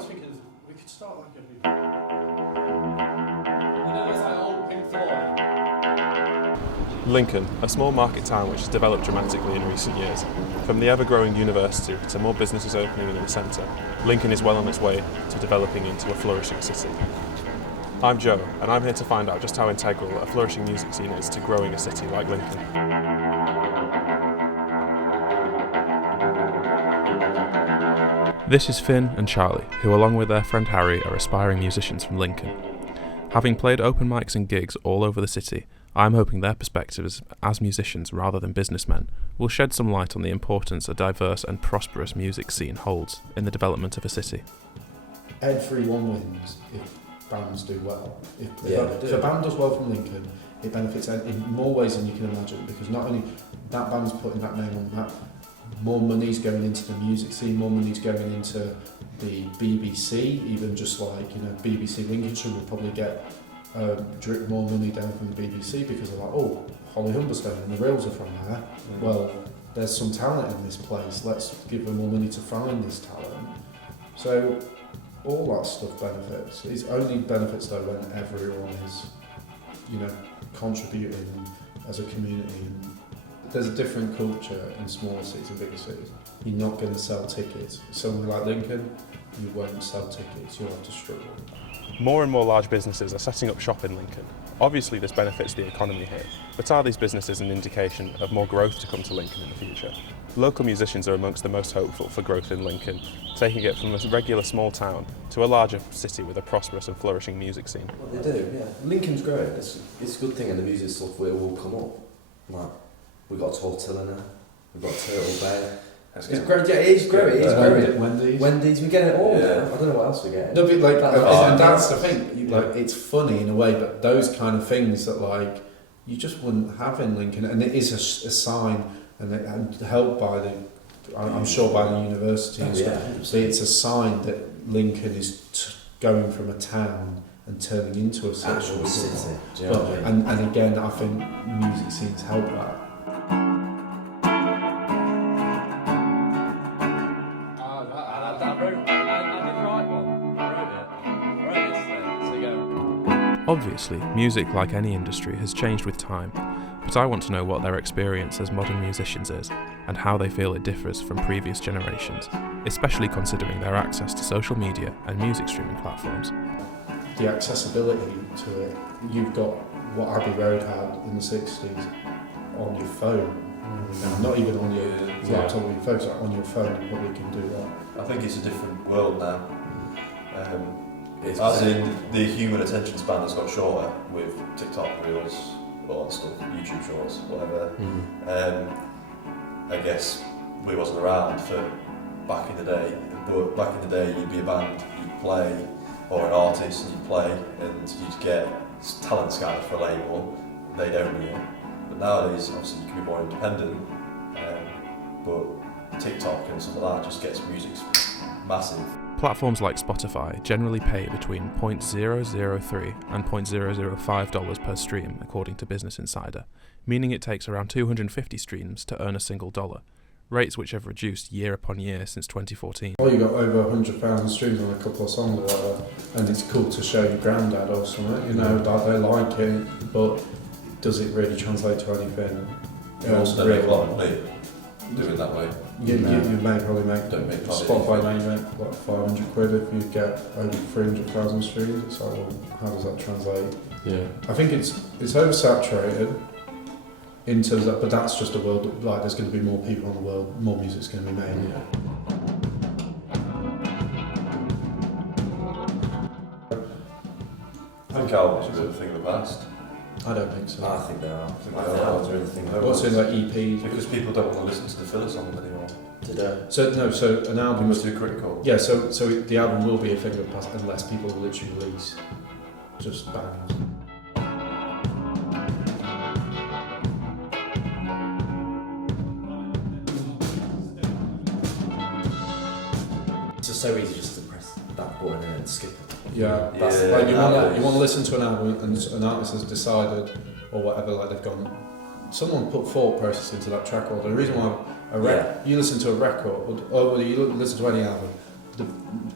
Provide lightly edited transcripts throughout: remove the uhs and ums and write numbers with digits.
was thinking we could start like a big... You know, there's like old Pink Floyd. Lincoln, a small market town which has developed dramatically in recent years. From the ever-growing university to more businesses opening in the centre, Lincoln is well on its way to developing into a flourishing city. I'm Joe, and I'm here to find out just how integral a flourishing music scene is to growing a city like Lincoln. This is Finn and Charlie, who along with their friend Harry are aspiring musicians from Lincoln. Having played open mics and gigs all over the city, I'm hoping their perspectives as musicians rather than businessmen will shed some light on the importance a diverse and prosperous music scene holds in the development of a city. Everyone wins if bands do well. If a band does well from Lincoln, it benefits in more ways than you can imagine, because not only that band's putting that name on that, more money's going into the music scene, more money's going into the BBC, even just like, you know, BBC Lincolnshire will probably get drip more money down from the BBC because they're like, oh, Holly Humberstone and the Reels are from there. Mm-hmm. Well, there's some talent in this place, let's give them more money to find this talent. So all that stuff benefits. It only benefits though when everyone is, you know, contributing as a community. There's a different culture in smaller cities and bigger cities. You're not going to sell tickets. Somewhere like Lincoln, you won't sell tickets, you'll have to struggle. More and more large businesses are setting up shop in Lincoln. Obviously this benefits the economy here, but are these businesses an indication of more growth to come to Lincoln in the future? Local musicians are amongst the most hopeful for growth in Lincoln, taking it from a regular small town to a larger city with a prosperous and flourishing music scene. Well, they do, yeah. Lincoln's growing. It's a good thing, and the music stuff will come up. Like, we've got a Tortilla now, we've got Turtle Bay. It's growing, yeah, it is growing, it is growing. Wendy's, we get it all now. I don't know what else we get. No, but like, and that's the thing, like, it's funny in a way, but those kind of things that like, you just wouldn't have in Lincoln, and it is a sign, and helped by the, I'm sure by the university and stuff, so it's a sign that Lincoln is going from a town and turning into a city. Actual city. And again, I think music scenes help that. Obviously, music, like any industry, has changed with time, but I want to know what their experience as modern musicians is, and how they feel it differs from previous generations, especially considering their access to social media and music streaming platforms. The accessibility to it, you've got what Abbey Road had in the 60s on your phone. Not even on your laptop or your phone, so on your phone you probably can do that. I think it's a different world now. As in, the human attention span has got shorter with TikTok, Reels, all that stuff, YouTube Shorts, whatever. I guess we wasn't around for back in the day, but back in the day you'd be a band, you'd play, or an artist and you'd play, and you'd get talent scouted for a label, they'd own you. But nowadays, obviously, you can be more independent, but TikTok and stuff like that just gets music's massive. Platforms like Spotify generally pay between $0.003 and $0.005 per stream, according to Business Insider, meaning it takes around 250 streams to earn a single dollar, rates which have reduced year upon year since 2014. Or you got over 100,000 streams on a couple of songs or whatever, and it's cool to show your granddad or something, you know, that they like it, but does it really translate to anything? You also don't make a lot of money doing it that way. You may probably make, Spotify may make like 500 quid if you get over 300,000 streams. It's like, well, how does that translate? Yeah. I think it's oversaturated in terms of, but that's just a world, like there's going to be more people in the world, more music's going to be made. Yeah. I think albums are a bit of a thing of the past. I don't think so. I think they are. Albums are a thing of the What's in past. like EPs? Because people don't want to listen to the filler songs anymore. So an album It's too critical. Yeah, so the album will be a thing of the past unless people literally release just bangs. It's just so easy just to press that button and skip it. Yeah, that's, like you want to listen to an album and an artist has decided or whatever, like they've gone, someone put thought process into that track order. The reason why you listen to a record or you listen to any album,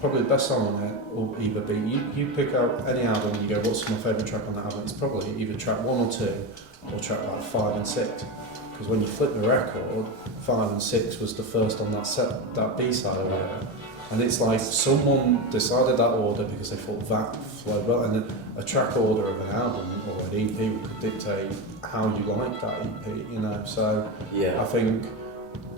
probably the best song on it will either be, you pick out any album and you go, what's my favourite track on that album? It's probably either track 1 or 2, or track like 5 and 6. Because when you flip the record, 5 and 6 was the first on that B-side of it. And it's like someone decided that order because they thought that flowed well. And a track order of an album or an EP could dictate how you like that EP, you know. So I think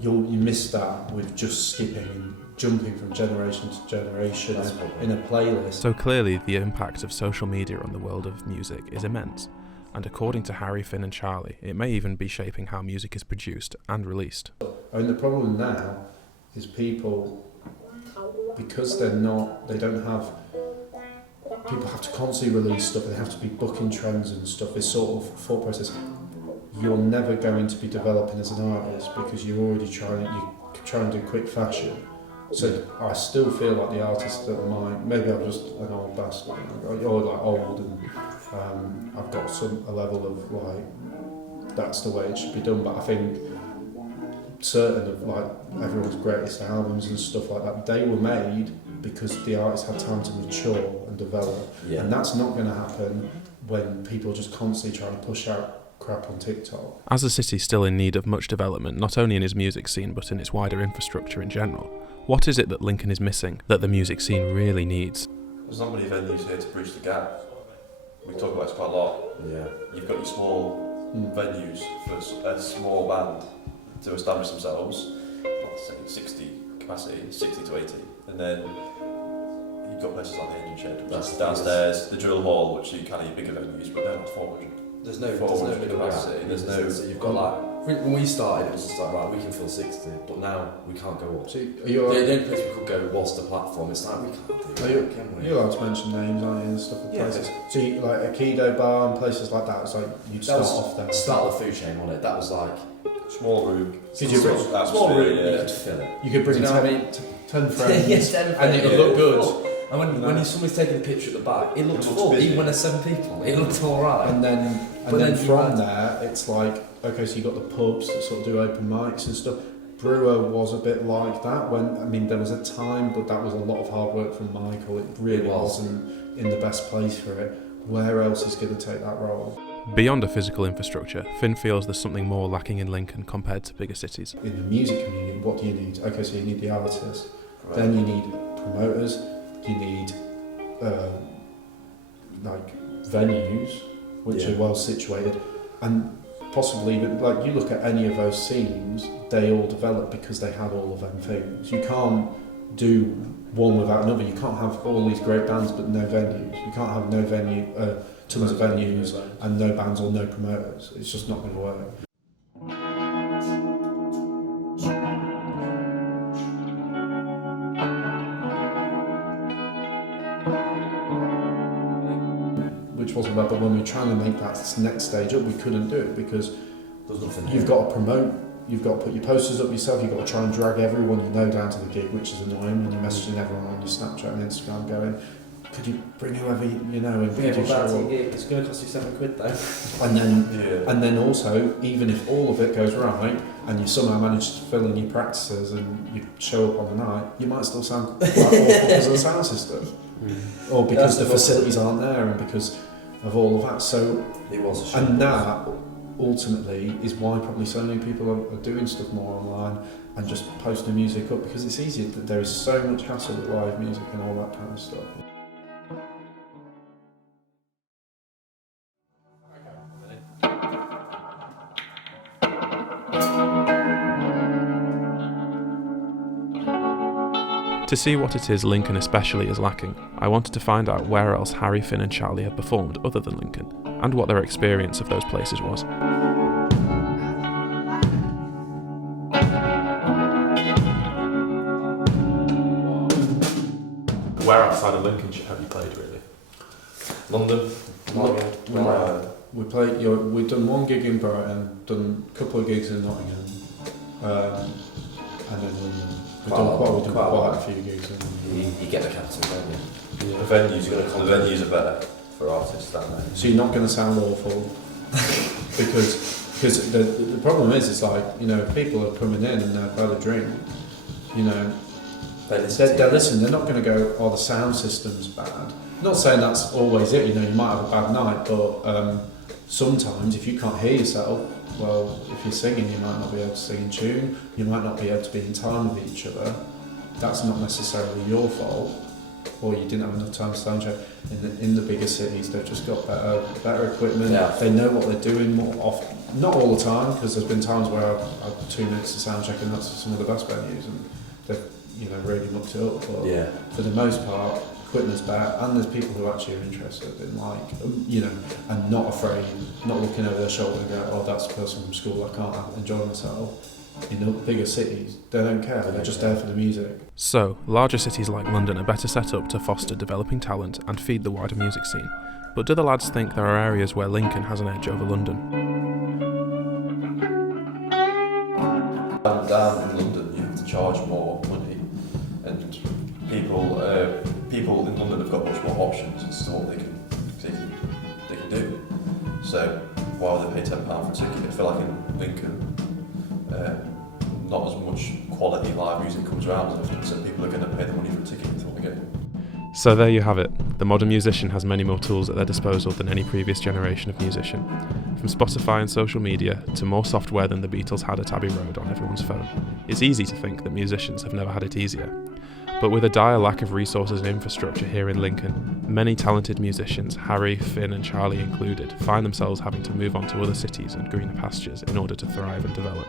you miss that with just skipping and jumping from generation to generation in a playlist. So clearly the impact of social media on the world of music is immense. And according to Harry, Finn and Charlie, it may even be shaping how music is produced and released. I mean, the problem now is people, because they don't have, people have to constantly release stuff, they have to be booking trends and stuff, this sort of thought process, you're never going to be developing as an artist because you're already trying to do quick fashion. So I still feel like the artist that maybe I'm just an old bastard, or like old, and I've got a level of like, that's the way it should be done, but I think certain of like everyone's greatest albums and stuff like that, they were made because the artists had time to mature and develop, and that's not going to happen when people just constantly try to push out crap on TikTok. As a city still in need of much development, not only in its music scene but in its wider infrastructure in general, what is it that Lincoln is missing that the music scene really needs? There's not many venues here to bridge the gap. We talk about this quite a lot. Yeah. You've got your small venues for a small band to establish themselves, let's say 60 capacity, 60 to 80, and then you've got places like the Engine Shed, which is downstairs, the Drill Hall, which you can have bigger venues, but they're not 400. There's no middle capacity. So you've got like, when we started, it was just like, right, we can fill 60, but now we can't go up. So the only place we could go was the platform. It's like, we can't do it, can we? You're allowed to mention names, aren't you, and stuff of places. So you, like a Kido bar and places like that, it's like you'd start off there. Start of the food chain on it. That was like small room. Small room, you could fill it. You could bring 10 friends, yes, 10 and it would look good. And when somebody's taking a picture at the back, it looked full. Even when there's 7 people, it looked alright. And then from there, it's like, okay, so you got the pubs that sort of do open mics and stuff. Brewer was a bit like that. There was a time, but that was a lot of hard work from Michael. It really wasn't in the best place for it. Where else is going to take that role? Beyond a physical infrastructure, Finn feels there's something more lacking in Lincoln compared to bigger cities. In the music community, what do you need? Okay, so you need the artists. Right. Then you need promoters. You need like venues which are well situated, and possibly even like you look at any of those scenes, they all develop because they had all of them things. You can't do one without another. You can't have all these great bands but no venues. You can't have no venue, tons of venues and no bands or no promoters. It's just not going to work. Which wasn't bad, but when we were trying to make that next stage up, we couldn't do it because you've got to promote, you've got to put your posters up yourself, you've got to try and drag everyone you know down to the gig, which is annoying when you're messaging everyone on your Snapchat and Instagram going, could you bring whoever you know and could you show up? It's going to cost you £7 though. And then also, even if all of it goes right and you somehow manage to fill in your practices and you show up on the night, you might still sound like awful because of the sound system. Or because the facilities aren't there and because of all of that. So it was a shame. And that ultimately is why probably so many people are doing stuff more online and just posting music up, because it's easier. That there is so much hassle with live music and all that kind of stuff. To see what it is Lincoln especially is lacking, I wanted to find out where else Harry, Finn and Charlie had performed other than Lincoln, and what their experience of those places was. Where outside of Lincolnshire have you played, really? London. We've done one gig in Brighton, done a couple of gigs in Nottingham, and then London. We've done quite a few gigs. You get the capital, don't you? Yeah. The venues are better for artists, aren't they? So you're not going to sound awful because the problem is, it's like, you know, people are coming in and they've had a drink, you know, They're not going to go, oh, the sound system's bad. Not saying that's always it, you might have a bad night, but sometimes if you can't hear yourself, well, if you're singing, you might not be able to sing in tune, you might not be able to be in time with each other. That's not necessarily your fault, or you didn't have enough time to sound check. In the bigger cities, they've just got better equipment. Yeah. They know what they're doing more often. Not all the time, because there's been times where I've had 2 minutes to sound check, and that's some of the best venues, and they've really mucked it up. But for the most part, equipment's better, and there's people who actually are interested in, and not afraid, not looking over their shoulder and go, oh, that's a person from school, I can't enjoy myself. In the bigger cities, they don't care, they're just there for the music. So, larger cities like London are better set up to foster developing talent and feed the wider music scene. But do the lads think there are areas where Lincoln has an edge over London? Down in London, you have to charge more money, and people in London have got much more options as to what they can do. So why would they pay £10 for a ticket? I feel like in Lincoln, not as much quality live music comes around as often, so people are going to pay the money for a ticket and what they get. So there you have it. The modern musician has many more tools at their disposal than any previous generation of musician. From Spotify and social media to more software than the Beatles had at Abbey Road on everyone's phone. It's easy to think that musicians have never had it easier. But with a dire lack of resources and infrastructure here in Lincoln, many talented musicians, Harry, Finn and Charlie included, find themselves having to move on to other cities and greener pastures in order to thrive and develop.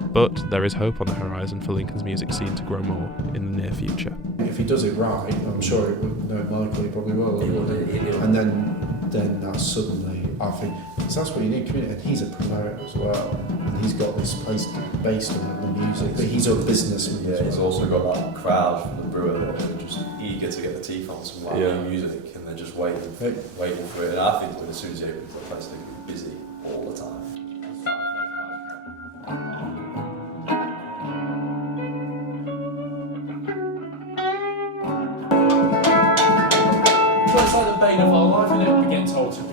But there is hope on the horizon for Lincoln's music scene to grow more in the near future. If he does it right, I'm sure it would, Michael, he probably will. And then that's suddenly, I think, because that's what you need, community, and he's a promoter as well, and he's got this place based on the music, but he's a businessman as well. He's also got that crowd from the Brewer that are just eager to get the teeth on some live music, and they're just waiting for it, and I think as soon as he opens the place, they're going to be busy all the time. It's like the bane of our life, isn't it? We get told to be